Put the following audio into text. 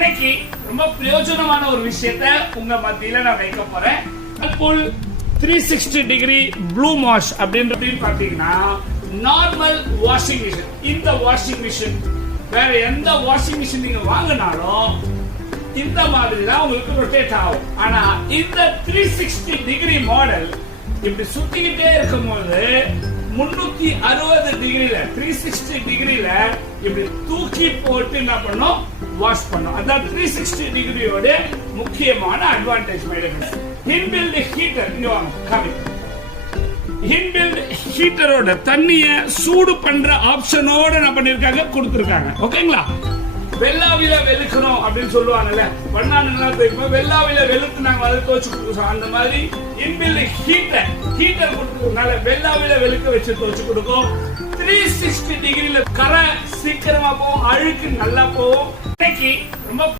இன்னைக்கு ரொம்ப பிரயோஜனமான ஒரு விஷயத்தை உங்க மத்தியில நான் வைக்க போறேன். Whirlpool 360 டிகிரி ப்ளூம் வாஷ் அப்படின்றது பாத்தீங்கன்னா நார்மல் வாஷிங் மிஷின். இந்த வாஷிங் மிஷின் வேற எந்த வாஷிங் மிஷின் நீங்க வாங்கினாலும் இந்த மாதிரி தான் உங்களுக்கு ரொட்டேட் ஆகும். ஆனா இந்த 360 டிகிரி மாடல் இப்படி சுத்திக்கிட்டே இருக்கும்போது 360 டிகிரில 360 டிகிரில இப்படி தூக்கி போட்டு என்ன பண்ணும், வாஷ் பண்ணும். அதான் 360 டிகிரியோட முக்கியமான அட்வான்டேஜ். இன்பில்ட் ஹீட்டர், இங்க வாங்க காமி. இன்பில்ட் ஹீட்டரோட தண்ணிய சூடு பண்ற ஆப்ஷனோட என்ன பண்ணிருக்காங்க, கொடுத்திருக்காங்க. ஓகேங்களா? வெள்ளாவில வெளுக்கணும் அப்படின்னு சொல்லுவாங்கல்ல, பண்ணானுங்களா தெரியுமா? வெள்ளாவில வெளுத்து நாங்க அதை துவச்சு கொடுக்கோம். அந்த மாதிரி இன்பில்ட் ஹீட்டர் கொடுக்கறதுனால வெள்ளாவில வெளுக்க வச்சு துவச்சு கொடுக்கும். 360 டிகிரில கரை சீக்கிரமா போகும், அழுக்கு நல்லா போகும். இன்னைக்கு ரொம்ப